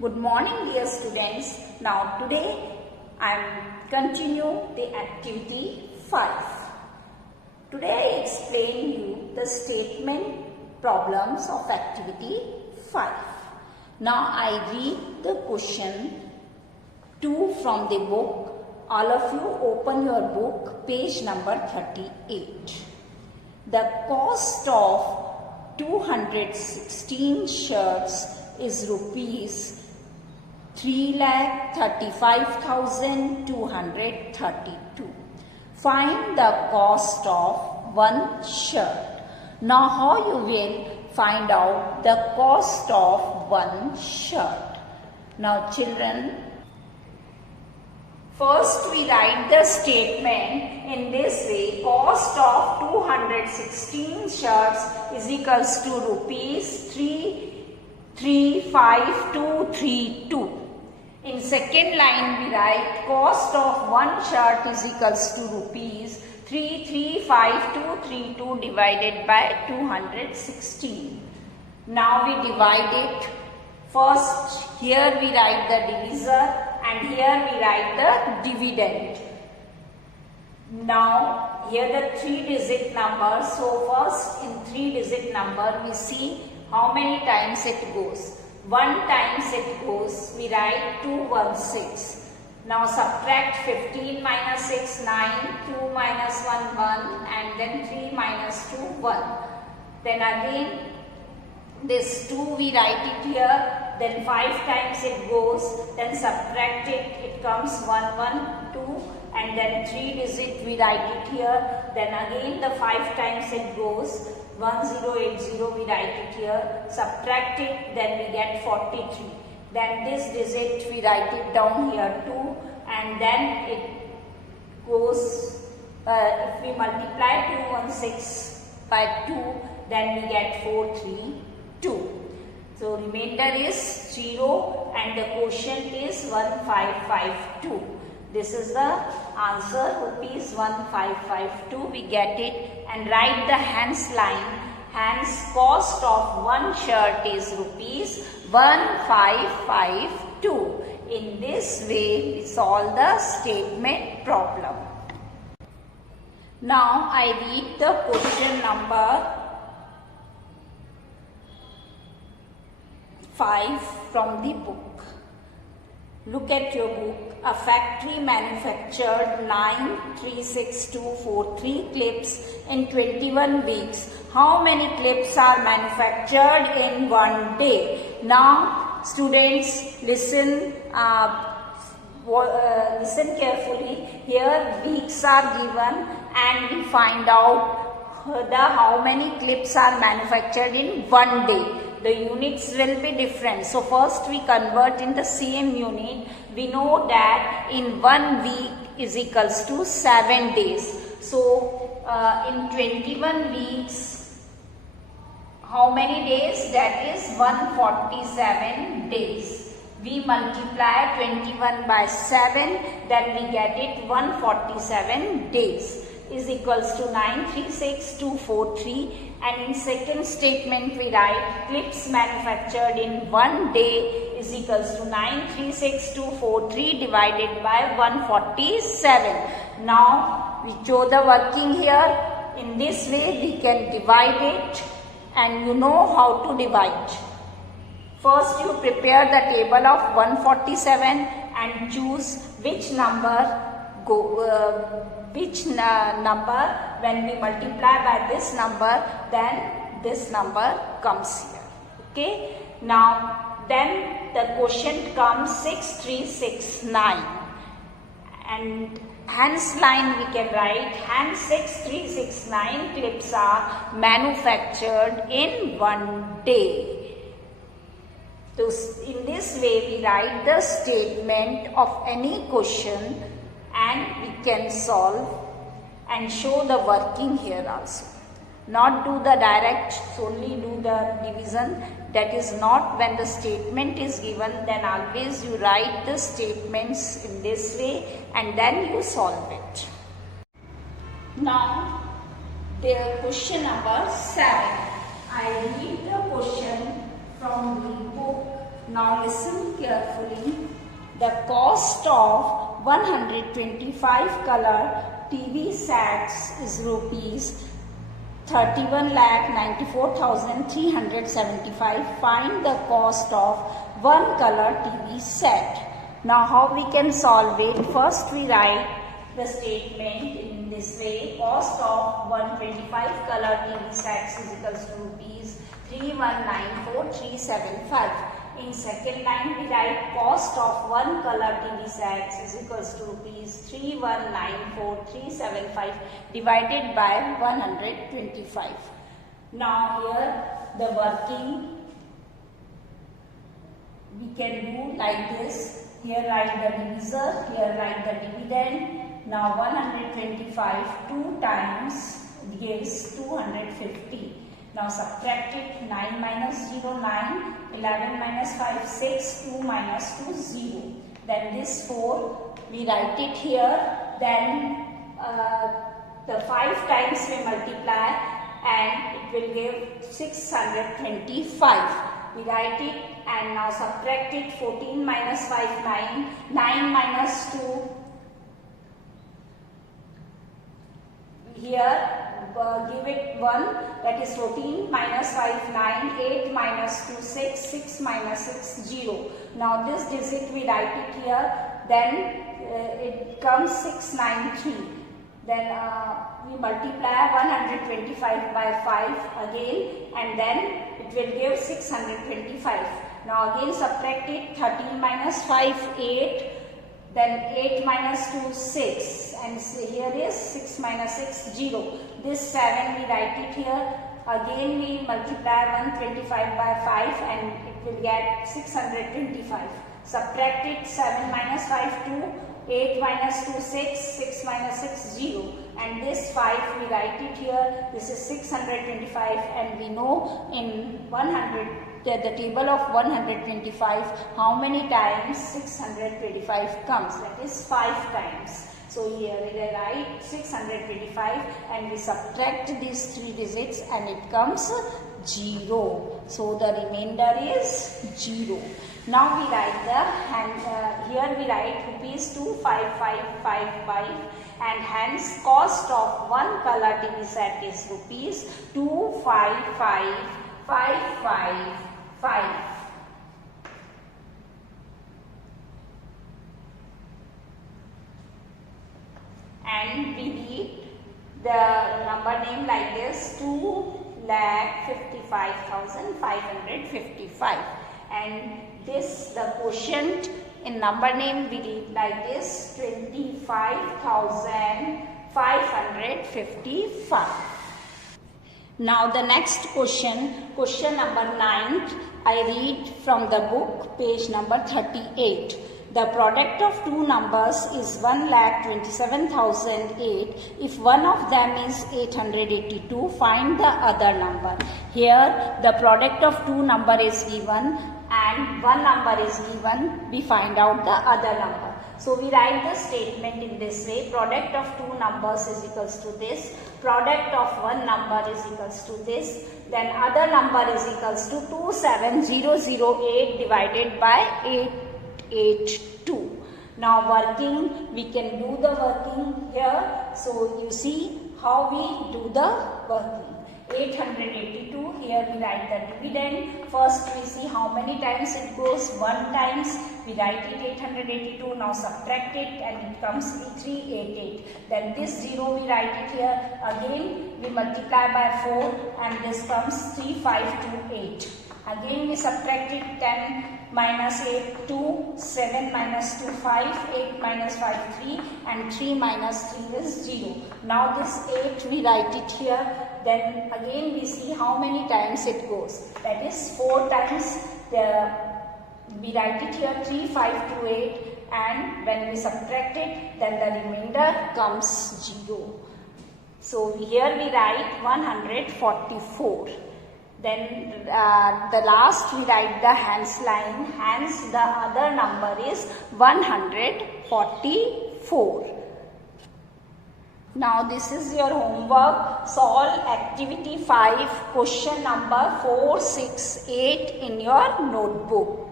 Good morning dear students. Now today I am continue the activity 5. Today I explain you the statement problems of activity 5. Now I read the question 2 from the book. All of you open your book, page number 38. The cost of 216 shirts is rupees 3,35,232. Find the cost of one shirt. Now how you will find out the cost of one shirt? Now children, first we write the statement in this way. Cost of 216 shirts is equals to rupees 3,35,232. In second line we write cost of one shirt is equals to rupees 3,35,232 divided by 216. Now we divide it. First here we write the divisor and here we write the dividend. Now here the 3-digit number. So first in 3-digit number we see how many times it goes. 1 times it goes, we write 216. Now subtract 15 minus 6, 9, 2 minus 1, 1 and then 3 minus 2, 1. Then again this 2 we write it here, then 5 times it goes, then subtract it, it comes 1, 1, 2 and then 3-digit we write it here, then again the 5 times it goes, 1080 we write it here, subtract it, then we get 43. Then this digit we write it down here 2 and then it goes, if we multiply 216 by 2, then we get 432. So remainder is 0 and the quotient is 1552. This is the answer, rupees 1552. We get it and write the hence line. Hence cost of one shirt is rupees 1552. In this way we solve the statement problem. Now I read the question number 5 from the book. Look at your book. A factory manufactured 9,36243 clips in 21 weeks. How many clips are manufactured in one day? Now students listen carefully. Here weeks are given and we find out how many clips are manufactured in one day. The units will be different. So first we convert in the same unit. We know that in 1 week is equals to 7 days. So in 21 weeks, how many days? That is 147 days. We multiply 21 by 7, then we get it 147 days is equals to 936,243. And in second statement we write clips manufactured in one day is equals to 936,243 divided by 147. Now we show the working here. In this way we can divide it and you know how to divide. First you prepare the table of 147 and choose which number number when we multiply by this number, then this number comes here. Okay. Now then the quotient comes 6369 and hence line we can write hence 6369 clips are manufactured in one day. So in this way we write the statement of any question and we can solve and show the working here also. Not do the direct, solely do the division. That is not when the statement is given, then always you write the statements in this way and then you solve it. Now the question number 7. I read the question from the book Now listen carefully. The cost of 125 color TV sets is rupees 31,94,375. Find the cost of one color TV set. Now how we can solve it? First we write the statement in this way. Cost of 125 color TV sets is equals to rupees 31,94,375. In second line we write cost of one color TV sets is equals to rupees 31,94,375 divided by 125. Now here the working we can do like this. Here write the divisor, here write the dividend. Now 125 2 times gives 250. Now subtract it. 9 minus 0 9, 11 minus 5 6, 2 minus 2 0. Then this 4 we write it here. Then the 5 times we multiply and it will give 625. We write it and now subtract it. 14 minus 5 9, 9 minus 2. Here give it 1, that is 14 minus 5 9, 8 minus 2 6, 6 minus 6 0. Now this digit we write it here. Then it comes 693. Then we multiply 125 by 5 again and then it will give 625. Now again subtract it. 13 minus 5 8. Then 8 minus 2 6 and here is 6 minus 6 0. This 7 we write it here. Again we multiply 125 by 5 and it will get 625. Subtract it. 7 minus 5 2, 8 minus 2 6, 6 minus 6 0. And this 5 we write it here. This is 625 and we know in 100 the table of 125 how many times 625 comes, that is 5 times. So here we write 625 and we subtract these 3 digits and it comes 0. So the remainder is 0. Now we write here we write rupees 25555 and hence cost of one color TV set is rupees 25555. And we read the number name like this: 2,55,555. And this the quotient in number name we read like this: 25,555. Now the next question number 9, I read from the book, page number 38. The product of two numbers is 1,27,008. If one of them is 882, find the other number. Here the product of two number is given and one number is given. We find out the other number. So we write the statement in this way: product of two numbers is equals to this, product of one number is equals to this, then other number is equals to 27008 divided by 882. Now working, we can do the working here. So you see how we do the working. 882, here we write the dividend. First we see how many times it goes. 1 times, we write it 882. Now subtract it and it comes 388. Then this 0 we write it here. Again we multiply by 4 and this comes 3528. Again we subtract it. 10 minus 8 2, 7 minus 2 5, 8 minus 5 3 and 3 minus 3 is 0. Now this 8 we write it here. Then again we see how many times it goes. That is 4 times. We write it here 3528 and when we subtract it then the remainder comes 0. So here we write 144. Then the last we write the hence line, hence the other number is 144. Now this is your homework. Solve activity 5, question number 4, 6, 8 in your notebook.